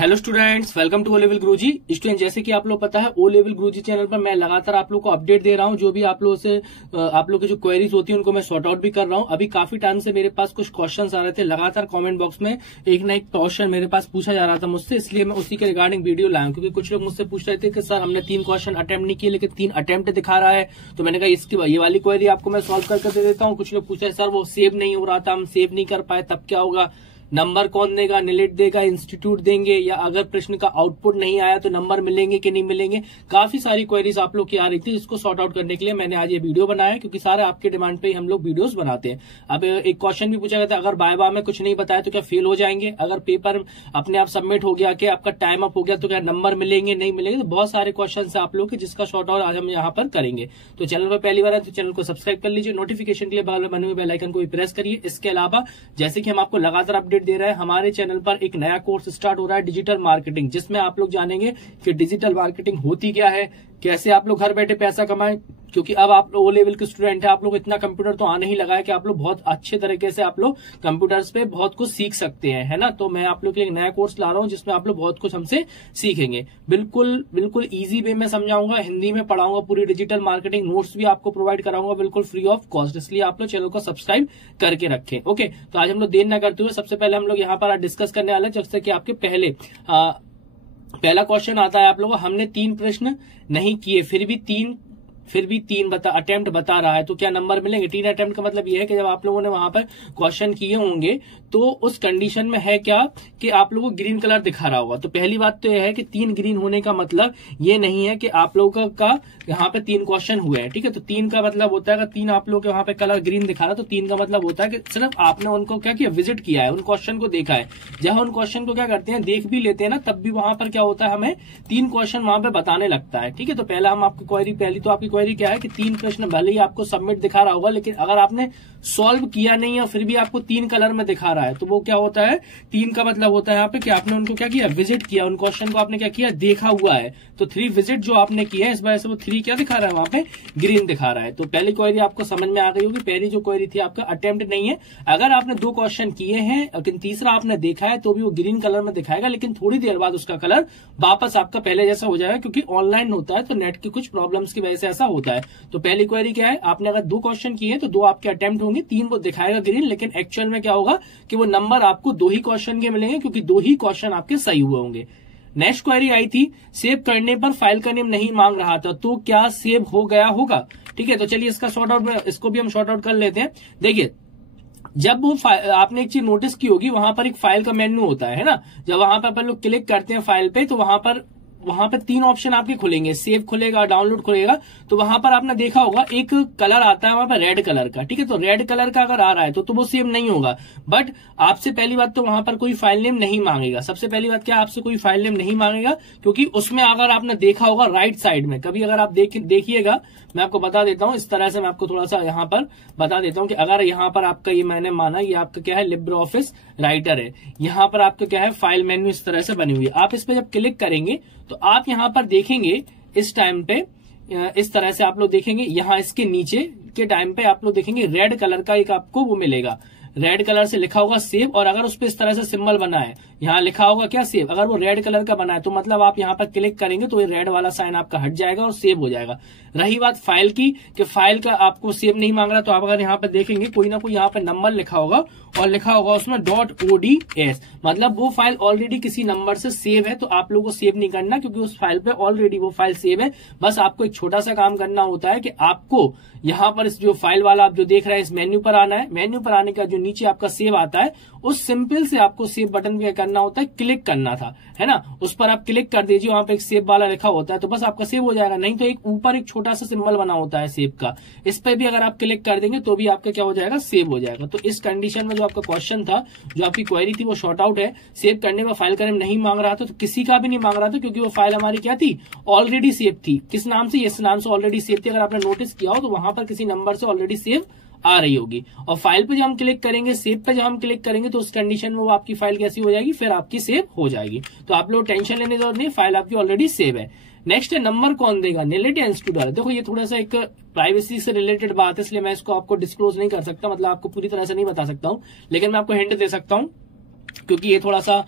Hello students, welcome to O level Guruji. Student, जैसे कि आप लोग पता है ओ लेवल गुरुजी चैनल पर मैं लगातार आप लोग को अपडेट दे रहा हूं। जो भी आप लोगों से आप लोग की जो क्वेरीज होती है उनको मैं सॉर्ट आउट भी कर रहा हूं। अभी काफी टाइम से मेरे पास कुछ क्वेश्चंस आ रहे थे, लगातार कमेंट बॉक्स में एक ना एक क्वेश्चन मेरे पास पूछा जा रहा था मुझसे, इसलिए मैं उसी के रिगार्डिंग वीडियो लाया हूं। क्योंकि कुछ लोग मुझसे पूछ रहे थे कि सर हमने 3 क्वेश्चन अटेम्प्ट नहीं किए लेकिन 3 अटेम्प्ट दिखा रहा है, तो मैंने कहा इसकी ये वाली क्वेरी आपको मैं सॉल्व करके दे देता हूँ। कुछ लोग पूछ रहे सर वो सेव नहीं हो रहा था, हम सेव नहीं कर पाए, तब क्या होगा, नंबर कौन देगा, निलेट देगा, इंस्टीट्यूट देंगे, या अगर प्रश्न का आउटपुट नहीं आया तो नंबर मिलेंगे कि नहीं मिलेंगे। काफी सारी क्वेरीज आप लोग की आ रही थी, जिसको सॉर्ट आउट करने के लिए मैंने आज ये वीडियो बनाया, क्योंकि सारे आपके डिमांड पे ही हम लोग वीडियोस बनाते हैं। अब एक क्वेश्चन भी पूछा गया था, अगर बाय में कुछ नहीं बताया तो क्या फेल हो जाएंगे, अगर पेपर अपने आप सबमिट हो गया, कि आपका टाइम अप हो गया तो क्या नंबर मिलेंगे नहीं मिलेंगे। तो बहुत सारे क्वेश्चन है आप लोग के, जिसका शॉर्ट आउट आज हम यहाँ पर करेंगे। तो चैनल पर पहली बार है तो चैनल को सब्सक्राइब कर लीजिए, नोटिफिकेशन के लिए बगल में बने हुए बेल आइकन को भी प्रेस करिए। इसके अलावा जैसे कि हम आपको लगातार अपडेट दे रहे हैं, हमारे चैनल पर एक नया कोर्स स्टार्ट हो रहा है डिजिटल मार्केटिंग, जिसमें आप लोग जानेंगे कि डिजिटल मार्केटिंग होती क्या है, कैसे आप लोग घर बैठे पैसा कमाएं। क्योंकि अब आप लोग ओ लेवल के स्टूडेंट है, आप लोग इतना कंप्यूटर तो आने ही लगा है कि आप लोग बहुत अच्छे तरीके से आप लोग कंप्यूटर्स पे बहुत कुछ सीख सकते हैं, है ना। तो मैं आप लोग के लिए एक नया कोर्स ला रहा हूं, जिसमें आप लोग बहुत कुछ हमसे सीखेंगे। बिल्कुल इजी वे में समझाऊंगा, हिंदी में पढ़ाऊंगा, पूरी डिजिटल मार्केटिंग नोट्स भी आपको प्रोवाइड कराऊंगा बिल्कुल फ्री ऑफ कॉस्ट। इसलिए आप लोग चैनल को सब्सक्राइब करके रखें। ओके, तो आज हम लोग देर न करते हुए सबसे पहले हम लोग यहाँ पर डिस्कस करने वाले हैं, जैसे कि आपके पहला क्वेश्चन आता है आप लोगों को, हमने 3 प्रश्न नहीं किए फिर भी तीन अटेम्प्ट बता रहा है, तो क्या नंबर मिलेंगे। 3 अटेम्प्ट का मतलब यह है कि जब आप लोगों ने वहां पर क्वेश्चन किए होंगे तो उस कंडीशन में है क्या कि आप लोगों को ग्रीन कलर दिखा रहा होगा। तो पहली बात तो यह है कि 3 ग्रीन होने का मतलब ये नहीं है कि आप लोगों का यहाँ पे 3 क्वेश्चन हुए हैं, ठीक है। तो 3 का मतलब होता है अगर 3 आप लोगों के वहां पे कलर ग्रीन दिखा रहा है, तो 3 का मतलब होता है कि सिर्फ आपने उनको क्या किया, विजिट किया है, उन क्वेश्चन को देखा है। जब उन क्वेश्चन को क्या करते हैं, देख भी लेते हैं ना, तब भी वहां पर क्या होता है, हमें 3 क्वेश्चन वहां पे बताने लगता है, ठीक है। तो पहला हम आपकी क्वेरी, पहली तो आपकी क्वेरी क्या है कि 3 प्रश्न भले ही आपको सबमिट दिखा रहा होगा, लेकिन अगर आपने सॉल्व किया नहीं है फिर भी आपको 3 कलर में दिखा रहा है, तो वो क्या होता है, 3 का मतलब होता है यहाँ पे कि आपने उनको क्या किया, विजिट किया, उन क्वेश्चन को आपने क्या किया, देखा हुआ है। तो 3 विजिट जो आपने किया है, इस वजह से वो 3 क्या दिखा रहा है, वहां पे ग्रीन दिखा रहा है। तो पहली क्वेरी आपको समझ में आ गई होगी। पहली जो क्वेरी थी आपका अटेम्प्ट नहीं है, अगर आपने 2 क्वेश्चन किए हैं लेकिन तीसरा आपने देखा है तो भी वो ग्रीन कलर में दिखाएगा, लेकिन थोड़ी देर बाद उसका कलर वापस आपका पहले जैसा हो जाएगा, क्योंकि ऑनलाइन होता है तो नेट की कुछ प्रॉब्लम्स की वजह से ऐसा होता है। तो पहली क्वेरी क्या है, आपने अगर 2 क्वेश्चन किए तो 2 आपके अटेम्प्ट होंगे, 3 वो दिखाएगा ग्रीन, लेकिन एक्चुअल में क्या होगा कि वो नंबर आपको 2 ही क्वेश्चन के मिलेंगे, क्योंकि 2 ही क्वेश्चन आपके सही हुए होंगे। नेक्स्ट क्वेरी आई थी, सेव करने पर फाइल का नेम नहीं मांग रहा था, तो क्या सेव हो गया होगा। ठीक है, तो चलिए इसका शॉर्ट आउट, इसको भी हम शॉर्ट आउट कर लेते हैं। देखिए, जब वो आपने एक चीज नोटिस की होगी, वहां पर एक फाइल का मेन्यू होता है ना। जब वहां पर अपन लोग क्लिक करते हैं फाइल पे, तो वहां पर 3 ऑप्शन आपके खुलेंगे, सेव खुलेगा, डाउनलोड खुलेगा। तो वहां पर आपने देखा होगा एक कलर आता है वहां पर रेड कलर का, ठीक है। तो रेड कलर का अगर आ रहा है तो वो सेव नहीं होगा। बट आपसे पहली बात तो वहां पर कोई फाइल नेम नहीं मांगेगा। सबसे पहली बात क्या, आपसे कोई फाइल नेम नहीं मांगेगा, क्योंकि उसमें अगर आपने देखा होगा राइट साइड में, कभी अगर आप देखिएगा, मैं आपको बता देता हूं, इस तरह से मैं आपको थोड़ा सा यहाँ पर बता देता हूं कि अगर यहाँ पर आपका ये मैंने माना, ये आपका क्या है, लिब्रे ऑफिस राइटर है, यहाँ पर आपका क्या है, फाइल मेन्यू इस तरह से बनी हुई है। आप इस पे जब क्लिक करेंगे तो आप यहाँ पर देखेंगे, इस टाइम पे इस तरह से आप लोग देखेंगे, यहाँ इसके नीचे के टाइम पे आप लोग देखेंगे रेड कलर का एक आपको वो मिलेगा, रेड कलर से लिखा होगा सेव। और अगर उस पर इस तरह से सिंबल बना है, यहाँ लिखा होगा क्या, सेव, अगर वो रेड कलर का बना है तो मतलब आप यहाँ पर क्लिक करेंगे तो ये रेड वाला साइन आपका हट जाएगा और सेव हो जाएगा। रही बात फाइल की, कि फाइल का आपको सेव नहीं मांग रहा, तो आप अगर यहाँ पर देखेंगे कोई ना कोई यहाँ पर नंबर लिखा होगा और लिखा होगा उसमें .ods, मतलब वो फाइल ऑलरेडी किसी नंबर से सेव है, तो आप लोगों को सेव नहीं करना, क्योंकि उस फाइल पे ऑलरेडी वो फाइल सेव है। बस आपको एक छोटा सा काम करना होता है कि आपको यहाँ पर इस जो फाइल वाला आप जो देख रहे हैं, इस मेन्यू पर आना है। मेन्यू पर आने का जो नीचे आपका सेव आता है, उस सिंपल से आपको सेव बटन पे करना होता है, क्लिक करना था, है ना। उस पर आप क्लिक कर दीजिए, वहां पे एक सेव वाला लिखा होता है, तो बस आपका सेव हो जाएगा। नहीं तो एक ऊपर एक छोटा सा सिंबल बना होता है सेव का, इस पर भी अगर आप क्लिक कर देंगे तो भी आपका क्या हो जाएगा, सेव हो जाएगा। तो इस कंडीशन में जो आपका क्वेश्चन था, जो आपकी क्वेरी थी, वो शॉर्ट आउट है। सेव करने में फाइल का नेम नहीं मांग रहा था, तो किसी का भी नहीं मांग रहा था, क्योंकि वो फाइल हमारी क्या थी, ऑलरेडी सेव थी। किस नाम से, इस नाम से ऑलरेडी सेव थी। अगर आपने नोटिस किया हो तो वहां पर किसी नंबर से ऑलरेडी सेव आ रही होगी। और फाइल पे जब हम क्लिक करेंगे, सेव पे जब हम क्लिक करेंगे, तो उस कंडीशन में वो आपकी फाइल कैसी हो जाएगी, फिर आपकी सेव हो जाएगी। तो आप लोग टेंशन लेने की जरूरत नहीं, फाइल आपकी ऑलरेडी सेव है। नेक्स्ट है, नंबर कौन देगा, निलेट या इंस्टीट्यूट। देखो, ये थोड़ा सा एक प्राइवेसी से रिलेटेड बात है, इसलिए मैं इसको आपको डिस्क्लोज नहीं कर सकता, मतलब आपको पूरी तरह से नहीं बता सकता हूं, लेकिन मैं आपको हिंट दे सकता हूं क्योंकि ये थोड़ा सा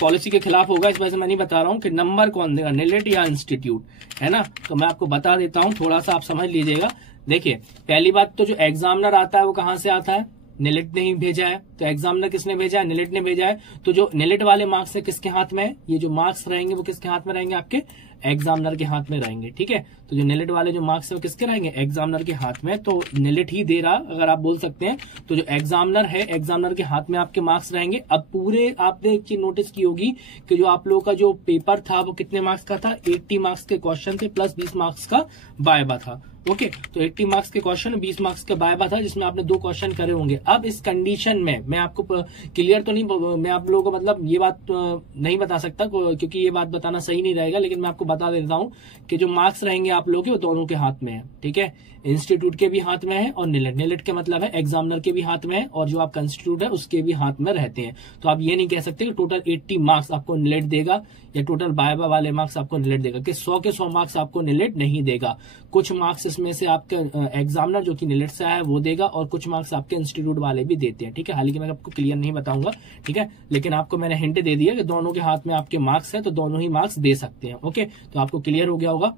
पॉलिसी के खिलाफ होगा, इस वजह से मैं नहीं बता रहा हूँ कि नंबर कौन देगा, निलेट या इंस्टीट्यूट, है ना। तो मैं आपको बता देता हूँ, थोड़ा सा आप समझ लीजिएगा। देखिए पहली बात तो जो एग्जामिनर आता है वो कहाँ से आता है, निलेट ने ही भेजा है। तो एग्जामिनर किसने भेजा है, निलेट ने भेजा है। तो जो निलेट वाले मार्क्स है किसके हाथ में है, ये जो मार्क्स रहेंगे वो किसके हाथ में रहेंगे, आपके एग्जामिनर के हाथ में रहेंगे, ठीक है। तो जो निलेट वाले जो मार्क्स है वो किसके रहेंगे, एग्जामिनर के हाथ में। तो निलेट ही दे रहा अगर आप बोल सकते हैं। तो जो एग्जामिनर है, एग्जामिनर के हाथ में आपके मार्क्स रहेंगे। अब पूरे आपने एक चीज नोटिस की होगी कि जो आप लोगों का जो पेपर था वो कितने मार्क्स का था, 80 मार्क्स के क्वेश्चन थे प्लस 20 मार्क्स का वाइवा था। ओके, तो 80 मार्क्स के क्वेश्चन, 20 मार्क्स का वाइवा था, जिसमें आपने 2 क्वेश्चन करे होंगे। अब इस कंडीशन में मैं आपको क्लियर तो नहीं, मैं आप लोगों को मतलब ये बात नहीं बता सकता क्योंकि ये बात बताना सही नहीं रहेगा, लेकिन मैं आपको बता देता हूँ कि जो मार्क्स रहेंगे आप लोगों के वो दोनों के हाथ में है, ठीक है। इंस्टीट्यूट के भी हाथ में है और निलेट के मतलब है एग्जामिनर के भी हाथ में है, और जो आपका इंस्टीट्यूट है उसके भी हाथ में रहते हैं। तो आप ये नहीं कह सकते कि टोटल 80 मार्क्स आपको निलेट देगा या टोटल वाइवा वाले मार्क्स आपको निलेट देगा, कि 100 के 100 मार्क्स आपको निलेट नहीं देगा। कुछ मार्क्स इसमें से आपके एग्जामिनर जो कि निलेट से आया वो देगा, और कुछ मार्क्स आपके इंस्टीट्यूट वाले भी देते हैं, ठीक है। हालांकि मैं आपको क्लियर नहीं बताऊंगा, ठीक है, लेकिन आपको मैंने हिंट दे दिया कि दोनों के हाथ में आपके मार्क्स है, तो दोनों ही मार्क्स दे सकते हैं। ओके, तो आपको क्लियर हो गया होगा।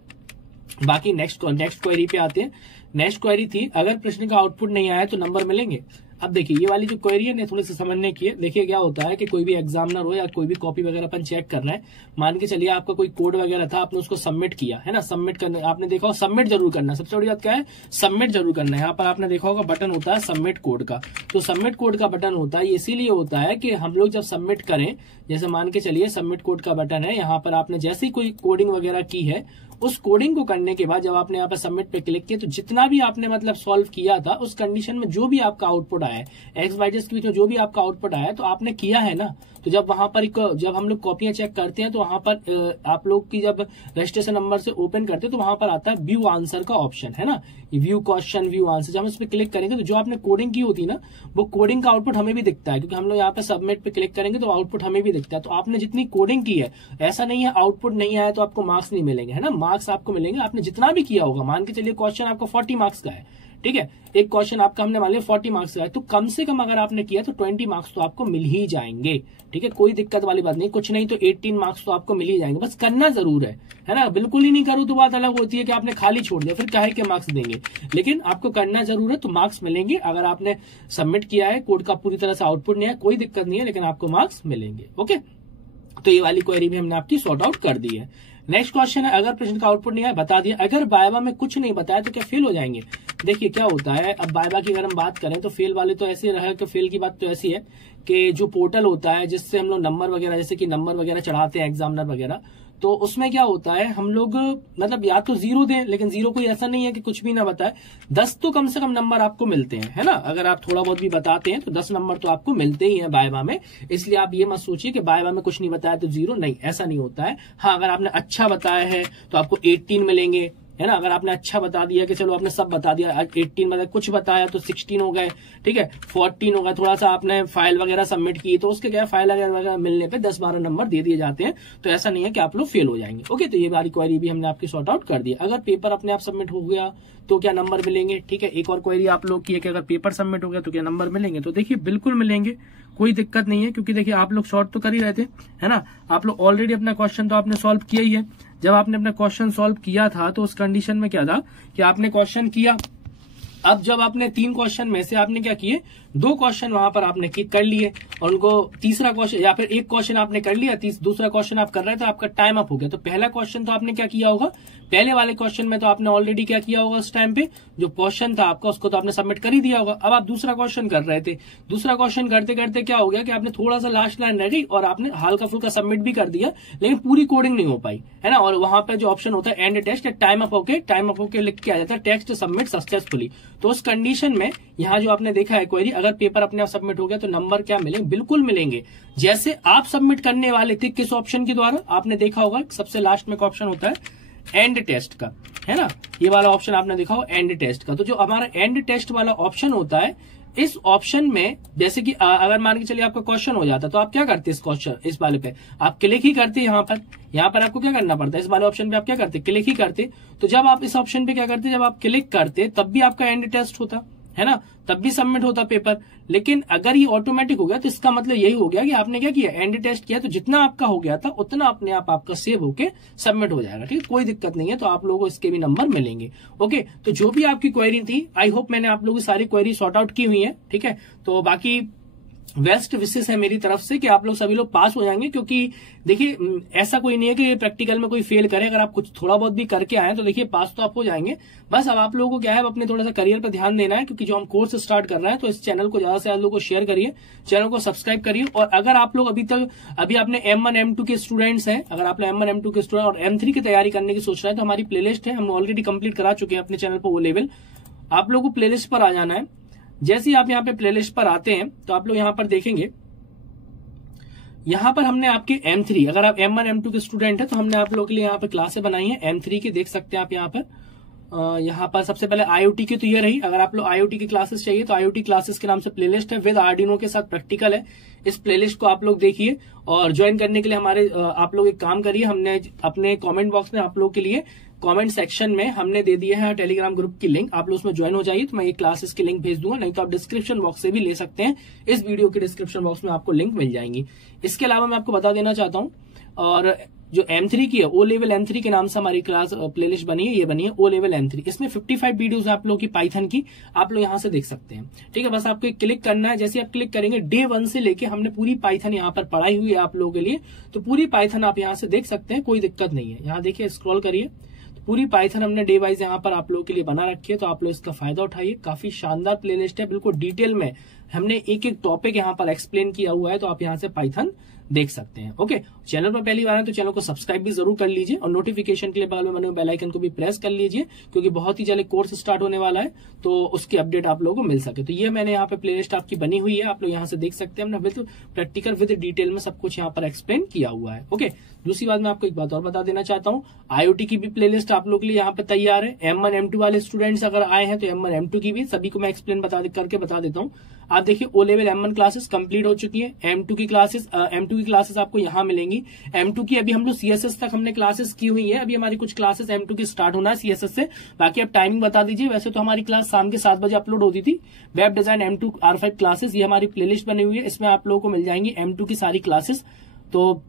बाकी नेक्स्ट क्वेरी पे आते हैं। नेक्स्ट क्वेरी थी, अगर प्रश्न का आउटपुट नहीं आया तो नंबर मिलेंगे। अब देखिए ये वाली जो क्वेरी है थोड़ी सी समझने की है। देखिए क्या होता है कि कोई भी एग्जामिनर हो या कोई भी कॉपी वगैरह अपन चेक कर रहे हैं, मान के चलिए आपका कोई कोड वगैरह था, आपने उसको सबमिट किया है ना, सबमिट करने आपने देखा हो, सबमिट जरूर करना है, सबसे बड़ी बात क्या है, सबमिट जरूर करना है। यहाँ पर आपने देखा होगा बटन होता है सबमिट कोड का। तो सबमिट कोड का बटन होता है, इसीलिए होता है कि हम लोग जब सबमिट करें, जैसे मान के चलिए सबमिट कोड का बटन है, यहाँ पर आपने जैसे ही कोई कोडिंग वगैरह की है, उस कोडिंग को करने के बाद जब आपने यहाँ पर सबमिट पे क्लिक किया, तो जितना भी आपने मतलब सॉल्व किया था उस कंडीशन में जो भी आपका आउटपुट आया है, एक्स वाई जेड के बीच में जो भी आपका आउटपुट आया है, तो आपने किया है ना। तो जब वहां पर जब हम लोग कॉपियां चेक करते हैं, तो वहां पर आप लोग की जब रजिस्ट्रेशन नंबर से ओपन करते हैं, तो वहां पर आता है व्यू आंसर का ऑप्शन, है ना, व्यू क्वेश्चन व्यू आंसर। जब हम इस पर क्लिक करेंगे तो जो आपने कोडिंग की होती है ना, वो कोडिंग का आउटपुट हमें भी दिखता है, क्योंकि हम लोग यहाँ पे सबमिट पे क्लिक करेंगे तो आउटपुट हमें भी दिखता है। तो आपने जितनी कोडिंग की है, ऐसा नहीं है आउटपुट नहीं आया तो आपको मार्क्स नहीं मिलेंगे, है ना, मार्क्स आपको मिलेंगे आपने जितना भी किया होगा। मान के चलिए क्वेश्चन आपका 40 मार्क्स का है, ठीक है, एक क्वेश्चन आपका हमने मान लिया 40 मार्क्स का है, तो कम से कम अगर आपने किया तो 20 मार्क्स तो आपको मिल ही जाएंगे, ठीक है, कोई दिक्कत वाली बात नहीं। कुछ नहीं तो 18 मार्क्स तो आपको मिल ही जाएंगे, बस करना जरूर है ना। बिल्कुल ही नहीं करो तो बात अलग होती है कि आपने खाली छोड़ दिया, फिर काहे के मार्क्स देंगे, लेकिन आपको करना जरूर है तो मार्क्स मिलेंगे। अगर आपने सबमिट किया है, कोड का पूरी तरह से आउटपुट नहीं है, कोई दिक्कत नहीं है, लेकिन आपको मार्क्स मिलेंगे। ओके, तो ये वाली क्वेरी भी हमने आपकी सॉर्ट आउट कर दी है। नेक्स्ट क्वेश्चन है, अगर प्रश्न का आउटपुट नहीं है बता दिया, अगर वाइवा में कुछ नहीं बताया तो क्या फेल हो जाएंगे। देखिए क्या होता है, अब वाइवा की अगर हम बात करें तो फेल वाले तो ऐसे रहे कि फेल की बात तो ऐसी है कि जो पोर्टल होता है जिससे हम लोग नंबर वगैरह, जैसे कि नंबर वगैरह चढ़ाते हैं एग्जामिनर वगैरह, तो उसमें क्या होता है हम लोग मतलब या तो 0 दें, लेकिन 0 कोई ऐसा नहीं है कि कुछ भी ना बताए, 10 तो कम से कम नंबर आपको मिलते हैं, है ना। अगर आप थोड़ा बहुत भी बताते हैं तो 10 नंबर तो आपको मिलते ही हैं वाइवा में। इसलिए आप ये मत सोचिए कि वाइवा में कुछ नहीं बताया तो 0, नहीं, ऐसा नहीं होता है। हाँ, अगर आपने अच्छा बताया है तो आपको 18 मिलेंगे, है ना। अगर आपने अच्छा बता दिया कि चलो आपने सब बता दिया, 18 मतलब कुछ बताया तो 16 हो गए, ठीक है, 14 हो गया, थोड़ा सा आपने फाइल वगैरह सबमिट की तो उसके क्या फाइल वगैरह मिलने पे 10-12 नंबर दे दिए जाते हैं। तो ऐसा नहीं है कि आप लोग फेल हो जाएंगे। ओके, तो ये वाली क्वेरी भी हमने आपकी सॉर्ट आउट कर दी। अगर पेपर अपने आप सबमिट हो गया तो क्या नंबर मिलेंगे, ठीक है। एक और क्वेरी आप लोग की है कि अगर पेपर सबमिट हो गया तो क्या नंबर मिलेंगे, तो देखिए बिल्कुल मिलेंगे, कोई दिक्कत नहीं है, क्योंकि देखिए आप लोग शॉर्ट तो कर ही रहे थे, है ना। आप लोग ऑलरेडी अपना क्वेश्चन तो आपने सॉल्व किया ही है। जब आपने अपना क्वेश्चन सॉल्व किया था तो उस कंडीशन में क्या था कि आपने क्वेश्चन किया। अब जब आपने 3 क्वेश्चन में से आपने क्या किए, 2 क्वेश्चन वहां पर आपने कर लिए, और उनको तीसरा क्वेश्चन या फिर एक क्वेश्चन आपने कर लिया, दूसरा क्वेश्चन आप कर रहे थे तो आपका टाइम अप हो गया। तो पहला क्वेश्चन तो आपने क्या किया होगा, पहले वाले क्वेश्चन में तो आपने ऑलरेडी क्या किया होगा, उस टाइम पे जो क्वेश्चन था आपका उसको तो आपने सबमिट कर ही दिया होगा। अब आप दूसरा क्वेश्चन कर रहे थे, दूसरा क्वेश्चन करते करते क्या हो गया कि आपने थोड़ा सा लास्ट लाइन रह गई और आपने हल्का फुल्का सबमिट भी कर दिया, लेकिन पूरी कोडिंग नहीं हो पाई, है ना। और वहां पर जो ऑप्शन होता है एंड टेस्ट, टाइम अप होके लिख के आ जाता है टेक्स्ट सबमिट सक्सेसफुली। तो उस कंडीशन में यहाँ जो आपने देखा है क्वेरी, अगर पेपर अपने आप सबमिट हो गया तो नंबर क्या मिलेंगे, बिल्कुल मिलेंगे। जैसे आप सबमिट करने वाले थे किस ऑप्शन के द्वारा, आपने देखा होगा सबसे लास्ट में ऑप्शन होता है एंड टेस्ट का, है ना, ये वाला ऑप्शन आपने देखा हो एंड टेस्ट का। तो जो हमारा एंड टेस्ट वाला ऑप्शन होता है, इस ऑप्शन में जैसे कि अगर मान के चलिए आपका क्वेश्चन हो जाता तो आप क्या करते, इस क्वेश्चन इस वाले पे आप क्लिक ही करते, यहाँ पर आपको क्या करना पड़ता है, इस वाले ऑप्शन पे आप क्या करते, क्लिक ही करते। तो जब आप इस ऑप्शन पे क्या करते, जब आप क्लिक करते तब भी आपका एंड टेस्ट होता, है ना, तब भी सबमिट होता पेपर। लेकिन अगर ये ऑटोमेटिक हो गया तो इसका मतलब यही हो गया कि आपने क्या किया, एंड टेस्ट किया, तो जितना आपका हो गया था उतना अपने आप आपका सेव होके सबमिट हो जाएगा। ठीक है, कोई दिक्कत नहीं है। तो आप लोगों को इसके भी नंबर मिलेंगे। ओके, तो जो भी आपकी क्वेरी थी, आई होप मैंने आप लोगों की सारी क्वेरी सॉर्ट आउट की हुई है। ठीक है, तो बाकी बेस्ट विशेष है मेरी तरफ से कि आप लोग सभी लोग पास हो जाएंगे, क्योंकि देखिए ऐसा कोई नहीं है कि प्रैक्टिकल में कोई फेल करे। अगर आप कुछ थोड़ा बहुत भी करके आए तो देखिए पास तो आप हो जाएंगे। बस अब आप लोगों को क्या है, अपने थोड़ा सा करियर पर ध्यान देना है, क्योंकि जो हम कोर्स स्टार्ट कर रहे हैं, तो इस चैनल को ज्यादा से ज्यादा लोगों को शेयर करिए, चैनल को सब्सक्राइब करिए। और अगर आप लोग अभी आपने M1 M2 के स्टूडेंट्स हैं, अगर आप लोग M1 M2 के स्टूडेंट और M3 की तैयारी करने की सोच रहे हैं, तो हमारी प्लेलिस्ट है, हम ऑलरेडी कंप्लीट करा चुके हैं अपने चैनल पर वो लेवल। आप लोगों को प्लेलिस्ट पर आ जाना है। जैसे ही आप यहाँ पे प्लेलिस्ट पर आते हैं तो आप लोग यहाँ पर देखेंगे, यहाँ पर हमने आपके M3, अगर आप M1 M2 के स्टूडेंट है तो हमने आप लोगों के लिए यहाँ पर क्लासें बनाई है M3 की, देख सकते हैं आप यहाँ पर। यहाँ पर सबसे पहले IoT की तो ये रही। अगर आप लोग IoT की क्लासेस चाहिए तो IoT क्लासेस के नाम से प्लेलिस्ट है, विद आर्डिनो के साथ प्रैक्टिकल है। इस प्लेलिस्ट को आप लोग देखिए और ज्वाइन करने के लिए आप लोग एक काम करिए, हमने अपने कॉमेंट बॉक्स में आप लोग के लिए कमेंट सेक्शन में हमने दे दिया है टेलीग्राम ग्रुप की लिंक, आप लोग उसमें ज्वाइन हो जाइए। तो मैं ये क्लासेस की लिंक भेज दूंगा, नहीं तो आप डिस्क्रिप्शन बॉक्स से भी ले सकते हैं। इस वीडियो के डिस्क्रिप्शन बॉक्स में आपको लिंक मिल जाएंगी। इसके अलावा मैं आपको बता देना चाहता हूँ, और जो M3 की है, ओ लेवल M3 के नाम से हमारी क्लास प्लेलिस्ट बनी है, ये बनी है ओ लेवल M3। इसमें 55 वीडियोस आप लोगों की पाइथन की, आप लोग यहाँ से देख सकते हैं। ठीक है, बस आपको क्लिक करना है। जैसे आप क्लिक करेंगे, डे 1 से लेके हमने पूरी पाइथन यहाँ पर पढ़ाई हुई है आप लोगों के लिए, तो पूरी पाइथन आप यहाँ से देख सकते हैं, कोई दिक्कत नहीं है। यहाँ देखिए, स्क्रॉल करिए, पूरी पाइथन हमने डे वाइज यहाँ पर आप लोगों के लिए बना रखी है, तो आप लोग इसका फायदा उठाइए। काफी शानदार प्लेलिस्ट है, बिल्कुल डिटेल में हमने एक एक टॉपिक यहाँ पर एक्सप्लेन किया हुआ है, तो आप यहाँ से पाइथन देख सकते हैं। ओके, चैनल पर पहली बार है तो चैनल को सब्सक्राइब भी जरूर कर लीजिए, और नोटिफिकेशन के लिए बगल में बने बेल आइकन को भी प्रेस कर लीजिए, क्योंकि बहुत ही जल्द कोर्स स्टार्ट होने वाला है, तो उसकी अपडेट आप लोगों को मिल सके। तो ये मैंने यहाँ पे प्लेलिस्ट आपकी बनी हुई है, आप लोग यहाँ से देख सकते हैं। हमने विद प्रैक्टिकल विद डिटेल में सब कुछ यहाँ पर एक्सप्लेन किया हुआ है। ओके, दूसरी बात मैं आपको एक बात और बता देना चाहता हूँ, IoT की भी प्लेलिस्ट आप लोग के लिए यहाँ पे तैयार है। M1 M2 वाले स्टूडेंट्स अगर आए हैं तो M1 M2 की भी सभी को मैं एक्सप्लेन करके बता देता हूँ। आप देखिए, O level M1 classes complete हो चुकी है, M2 की क्लासेस आपको यहाँ मिलेंगी। M2 की अभी हम लोग CSS तक हमने क्लासेस की हुई है, अभी हमारी कुछ क्लासेस M2 की स्टार्ट होना है CSS से। बाकी आप टाइमिंग बता दीजिए। वैसे तो हमारी क्लास शाम के 7 बजे अपलोड होती थी। Web design M2 R5 classes, ये हमारी प्लेलिस्ट बनी हुई है, इसमें आप लोगों को मिल जाएंगी M2 की सारी क्लासेस। तो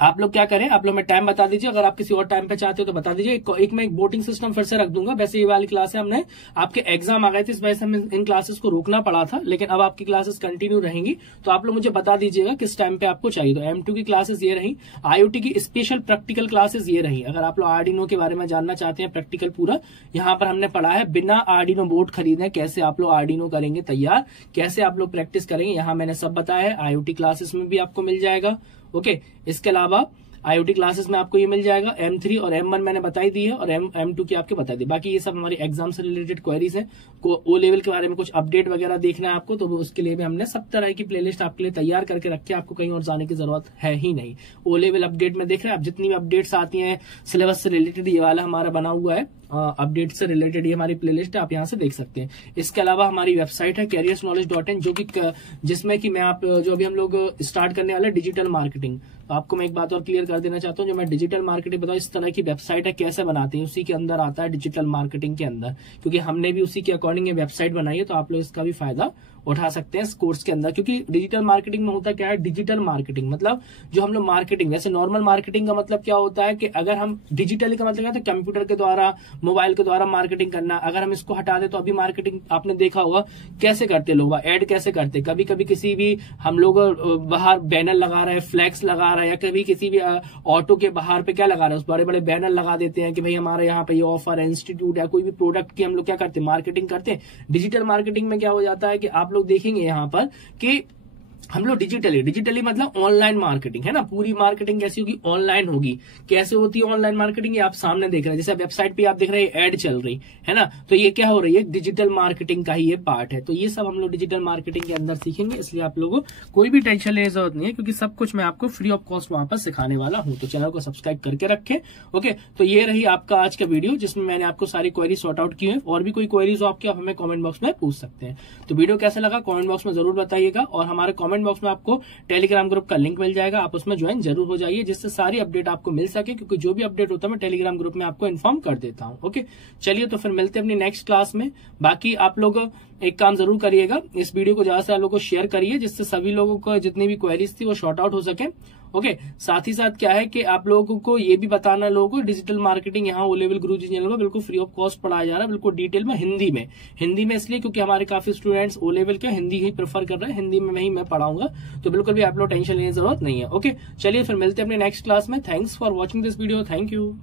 आप लोग क्या करें, आप लोग में टाइम बता दीजिए, अगर आप किसी और टाइम पे चाहते हो तो बता दीजिए। एक मैं एक वोटिंग सिस्टम फिर से रख दूंगा। वैसे ये वाली क्लास है, हमने आपके एग्जाम आ गए थे, इस वजह से हमें इन क्लासेस को रोकना पड़ा था, लेकिन अब आपकी क्लासेस कंटिन्यू रहेंगी। तो आप लोग मुझे बता दीजिएगा किस टाइम पे आपको चाहिए। तो M2 की क्लासेस ये रही, IoT की स्पेशल प्रैक्टिकल क्लासेस ये रही। अगर आप लोग आर्डिनो के बारे में जानना चाहते हैं प्रैक्टिकल पूरा, यहाँ पर हमने पढ़ा है, बिना आर्डिनो बोर्ड खरीदे कैसे आप लोग आर्डिनो करेंगे तैयार, कैसे आप लोग प्रैक्टिस करेंगे, यहाँ मैंने सब बताया है। IoT क्लासेस में भी आपको मिल जाएगा। ओके, इसके अलावा IoT क्लासेस में आपको ये मिल जाएगा। M3 और M1 मैंने बताई दी है, और M2 की आपके बता दी। बाकी ये सब हमारी एग्जाम से रिलेटेड क्वेरीज हैं। ओ लेवल के बारे में कुछ अपडेट वगैरह देखना है आपको, तो उसके लिए भी हमने सब तरह की प्लेलिस्ट आपके लिए तैयार करके रखी है। आपको कहीं और जाने की जरूरत है ही नहीं। ओ लेवल अपडेट में देख रहे हैं आप, जितनी भी अपडेट्स आती हैं सिलेबस से रिलेटेड, ये वाला हमारा बना हुआ है अपडेट से रिलेटेड, ये हमारी प्लेलिस्ट है, आप यहाँ से देख सकते हैं। इसके अलावा हमारी वेबसाइट है careersknowledge.in, जो कि जिसमें कि मैं जो अभी हम लोग स्टार्ट करने वाले डिजिटल मार्केटिंग। तो आपको मैं एक बात और क्लियर कर देना चाहता हूँ, जो मैं डिजिटल मार्केटिंग बताऊँ, इस तरह की वेबसाइट है, कैसे बनाते हैं, उसी के अंदर आता है डिजिटल मार्केटिंग के अंदर, क्योंकि हमने भी उसी के अकॉर्डिंग ये वेबसाइट बनाई है। तो आप लोग इसका भी फायदा उठा सकते हैं इस कोर्स के अंदर, क्योंकि डिजिटल मार्केटिंग में होता क्या है, डिजिटल मार्केटिंग मतलब जो हम लोग मार्केटिंग, वैसे नॉर्मल मार्केटिंग का मतलब क्या होता है कि अगर हम डिजिटली का मतलब क्या है, तो कंप्यूटर के द्वारा, मोबाइल के द्वारा मार्केटिंग करना। अगर हम इसको हटा दे तो अभी मार्केटिंग आपने देखा होगा कैसे करते लोग, एड कैसे करते, कभी कभी किसी भी हम लोग बाहर बैनर लगा रहे हैं, फ्लैक्स लगा रहे हैं, या कभी किसी भी ऑटो के बाहर पे क्या लगा रहे हैं, उस बड़े बड़े बैनर लगा देते हैं कि भाई हमारे यहाँ पे ये ऑफर है, इंस्टीट्यूट है, कोई भी प्रोडक्ट की हम लोग क्या करते हैं, मार्केटिंग करते हैं। डिजिटल मार्केटिंग में क्या हो जाता है कि आप लोग देखेंगे यहाँ पर कि हम लोग डिजिटली मतलब ऑनलाइन मार्केटिंग है ना, पूरी मार्केटिंग कैसी होगी, ऑनलाइन होगी। कैसे होती है ऑनलाइन मार्केटिंग, ये आप सामने देख रहे हैं, जैसे वेबसाइट पे आप देख रहे हैं एड चल रही है ना, तो ये क्या हो रही है, डिजिटल मार्केटिंग का ही ये पार्ट है। तो ये सब हम लोग डिजिटल मार्केटिंग के अंदर सीखेंगे, इसलिए आप लोगों को कोई भी टेंशन लेने की जरूरत नहीं है, क्योंकि सब कुछ मैं आपको फ्री ऑफ कॉस्ट वहां पर सिखाने वाला हूं। तो चैनल को सब्सक्राइब करके रखें। ओके, तो ये रही आपका आज का वीडियो, जिसमें मैंने आपको सारी क्वेरी सॉर्ट आउट की है। और भी कोई क्वेरीज हो आपकी, आप हमें कमेंट बॉक्स में पूछ सकते हैं। तो वीडियो कैसा लगा कमेंट बॉक्स में जरूर बताइएगा, और हमारे कमेंट कमेंट बॉक्स में आपको टेलीग्राम ग्रुप का लिंक मिल जाएगा, आप उसमें ज्वाइन जरूर हो जाइए, जिससे सारी अपडेट आपको मिल सके, क्योंकि जो भी अपडेट होता है मैं टेलीग्राम ग्रुप में आपको इन्फॉर्म कर देता हूँ। ओके, चलिए तो फिर मिलते हैं अपनी नेक्स्ट क्लास में। बाकी आप लोग एक काम जरूर करिएगा, इस वीडियो को ज्यादा से ज्यादा लोगों को शेयर करिए, जिससे सभी लोगों को जितनी भी क्वेरीज थी वो शॉर्ट आउट हो सके। ओके, साथ ही साथ क्या है कि आप लोगों को ये भी बताना लोगों को डिजिटल मार्केटिंग यहाँ ओ लेवल गुरुजी चैनल पर बिल्कुल फ्री ऑफ कॉस्ट पढ़ाया जा रहा है, बिल्कुल डिटेल में हिंदी में इसलिए क्योंकि हमारे काफी स्टूडेंट्स ओ लेवल के हिंदी ही प्रेफर कर रहे हैं, हिंदी में ही मैं पढ़ाऊंगा, तो बिल्कुल भी आप लोग टेंशन लेने की जरूरत नहीं है। ओके, चलिए फिर मिलते हैं अपने नेक्स्ट क्लास में। Thanks for watching this video, thank you.